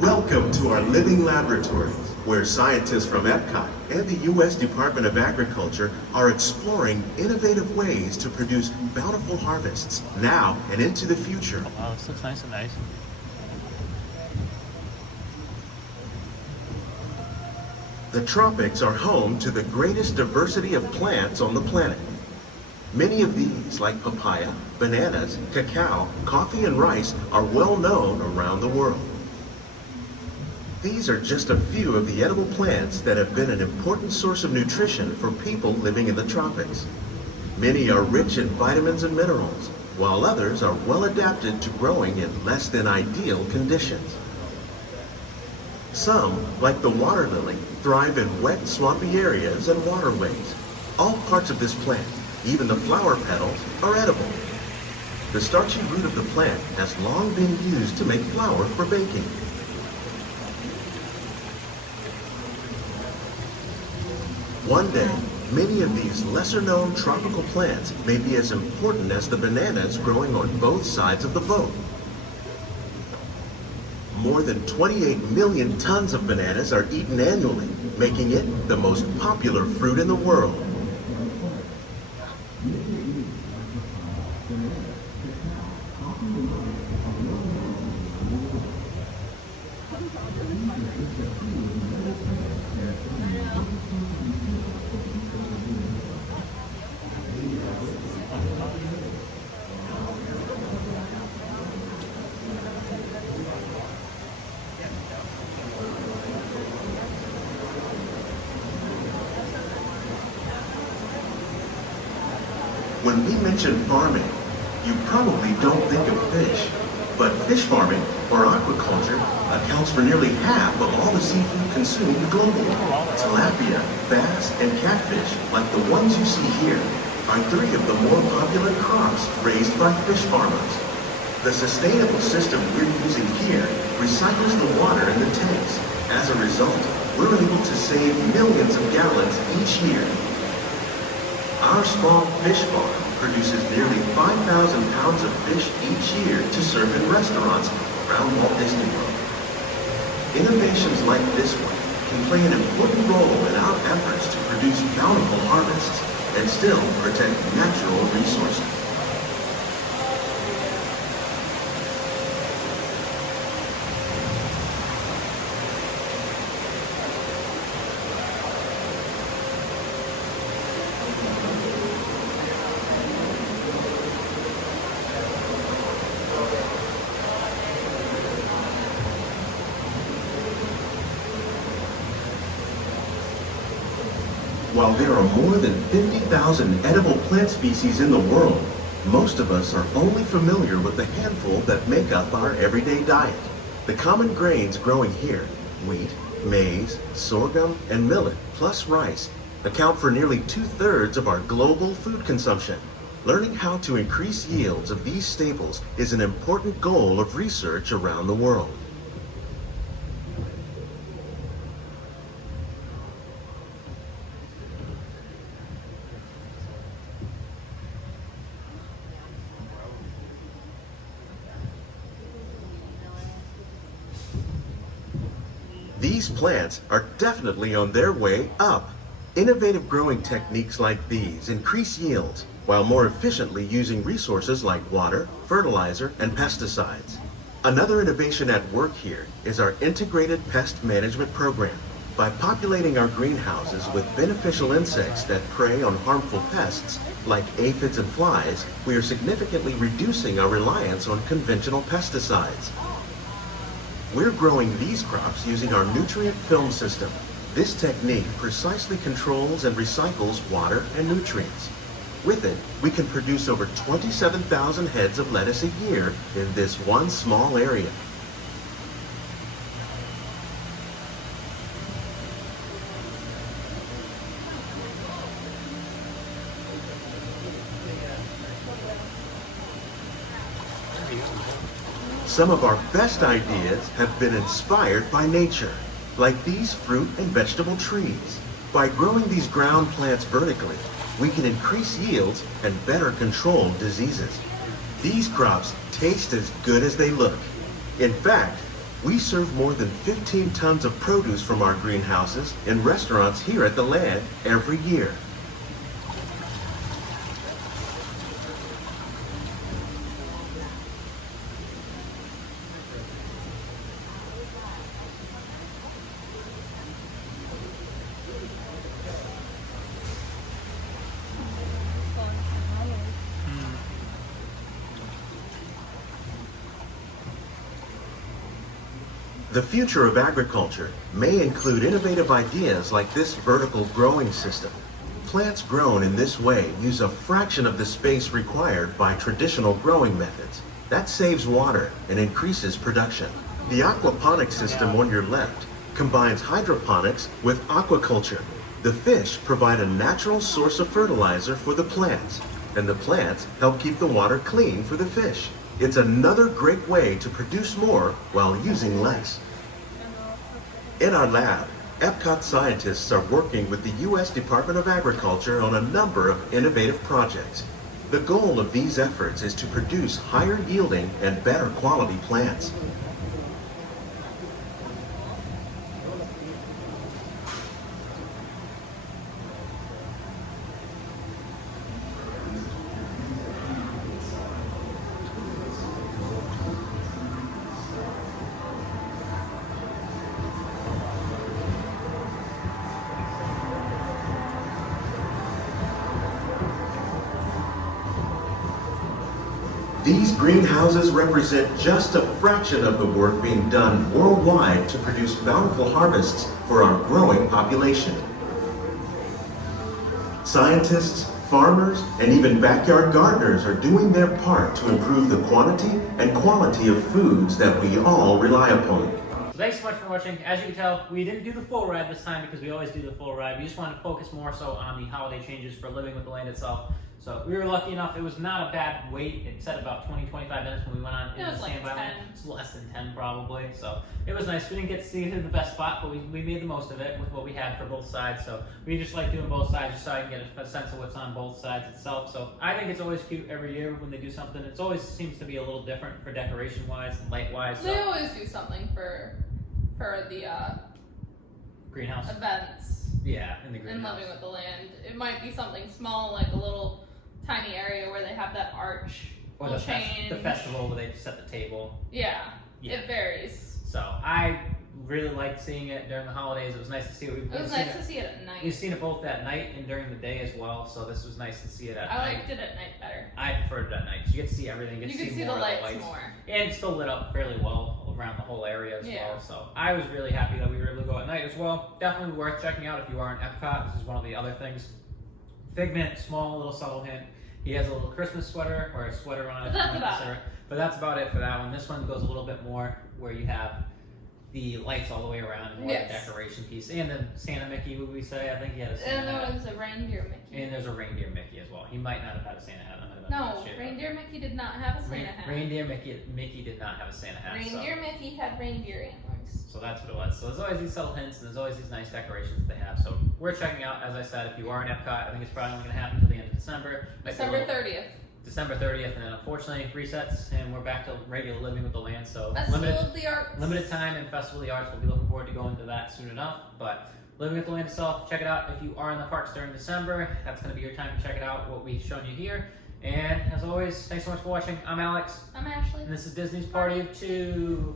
Welcome to our living laboratory, where scientists from EPCOT and the U.S. Department of Agriculture are exploring innovative ways to produce bountiful harvests now and into the future. Wow, this looks nice and nice. The tropics are home to the greatest diversity of plants on the planet. Many of these, like papaya, bananas, cacao, coffee, and rice, are well known around the world. These are just a few of the edible plants that have been an important source of nutrition for people living in the tropics. Many are rich in vitamins and minerals, while others are well adapted to growing in less than ideal conditions. Some, like the water lily, thrive in wet, swampy areas and waterways. All parts of this plant, even the flower petals, are edible. The starchy root of the plant has long been used to make flour for baking. One day, many of these lesser-known tropical plants may be as important as the bananas growing on both sides of the boat. More than 28 million tons of bananas are eaten annually, making it the most popular fruit in the world. When we mention farming, you probably don't think of fish, but fish farming, or aquaculture, accounts for nearly half of all the seafood consumed globally. Tilapia, bass, and catfish, like the ones you see here, are three of the more popular crops raised by fish farmers. The sustainable system we're using here recycles the water in the tanks. As a result, we're able to save millions of gallons each year. Our small fish farm produces nearly 5,000 pounds of fish each year to serve in restaurants around Walt Disney World. Innovations like this one can play an important role in our efforts to produce bountiful harvests and still protect natural resources. While there are more than 50,000 edible plant species in the world, most of us are only familiar with the handful that make up our everyday diet. The common grains growing here, wheat, maize, sorghum, and millet, plus rice, account for nearly 2/3 of our global food consumption. Learning how to increase yields of these staples is an important goal of research around the world. These plants are definitely on their way up. Innovative growing techniques like these increase yields while more efficiently using resources like water, fertilizer, and pesticides. Another innovation at work here is our integrated pest management program. By populating our greenhouses with beneficial insects that prey on harmful pests like aphids and flies, we are significantly reducing our reliance on conventional pesticides. We're growing these crops using our nutrient film system. This technique precisely controls and recycles water and nutrients. With it, we can produce over 27,000 heads of lettuce a year in this one small area. Some of our best ideas have been inspired by nature, like these fruit and vegetable trees. By growing these ground plants vertically, we can increase yields and better control diseases. These crops taste as good as they look. In fact, We serve more than 15 tons of produce from our greenhouses in restaurants here at the land every year. The future of agriculture may include innovative ideas like this vertical growing system. Plants grown in this way use a fraction of the space required by traditional growing methods. That saves water and increases production. The aquaponic system on your left combines hydroponics with aquaculture. The fish provide a natural source of fertilizer for the plants, and the plants help keep the water clean for the fish. It's another great way to produce more while using less. In our lab, EPCOT scientists are working with the U.S. Department of Agriculture on a number of innovative projects. The goal of these efforts is to produce higher yielding and better quality plants. These greenhouses represent just a fraction of the work being done worldwide to produce bountiful harvests for our growing population. Scientists, farmers, and even backyard gardeners are doing their part to improve the quantity and quality of foods that we all rely upon. So thanks so much for watching. As you can tell, we didn't do the full ride this time because we always do the full ride. We just wanted to focus more so on the holiday changes for living with the land itself. So we were lucky enough. It was not a bad wait. It said about 20-25 minutes when we went on. It was like 10. It's less than 10 probably. So it was nice. We didn't get to see it in the best spot, but we made the most of it with what we had for both sides. So we just like doing both sides just so I can get a sense of what's on both sides itself. So I think it's always cute every year when they do something. It always seems to be a little different for decoration wise and light wise. So. They always do something for the greenhouse events. Yeah, in the greenhouse. And living with the land. It might be something small, like a little tiny area where they have that arch. Or will the change. The festival where they set the table. Yeah, Yeah. it varies. So I really liked seeing it during the holidays. It was nice to see it. It was nice to see it at night. We've seen it both at night and during the day as well. So this was nice to see it at night. I liked it at night better. I preferred it at night. You get to see everything. You get could to see more the of lights more. And it's still lit up fairly well around the whole area as Yeah. well. So I was really happy that we were able to go at night as well. Definitely worth checking out if you are in EPCOT. This is one of the other things. Figment, small little subtle hint. He has a little Christmas sweater or a sweater on it. But that's about it for that one. This one goes a little bit more where you have the lights all the way around and more of the decoration piece. And then Santa Mickey, would we say? I think he had a Santa hat. And there was a reindeer Mickey. And there's a reminder Mickey as well. He might not have had a Santa hat. No, reindeer Mickey did not have a Santa hat. Reindeer Mickey did not have a Santa hat. Reindeer Mickey had reindeer antlers. So that's what it was. So there's always these subtle hints and there's always these nice decorations that they have. So we're checking out, as I said, if you are in EPCOT, I think it's probably only going to happen until the end of December. December 30th. December 30th, and then unfortunately resets, and we're back to regular living with the land. So Festival of the Arts. Limited time and Festival of the Arts. We'll be looking forward to going to that soon enough. But living with the land itself, check it out. If you are in the parks during December, that's going to be your time to check it out, what we've shown you here. And as always, thanks so much for watching. I'm Alex. I'm Ashley. And this is Disney's Party of Two.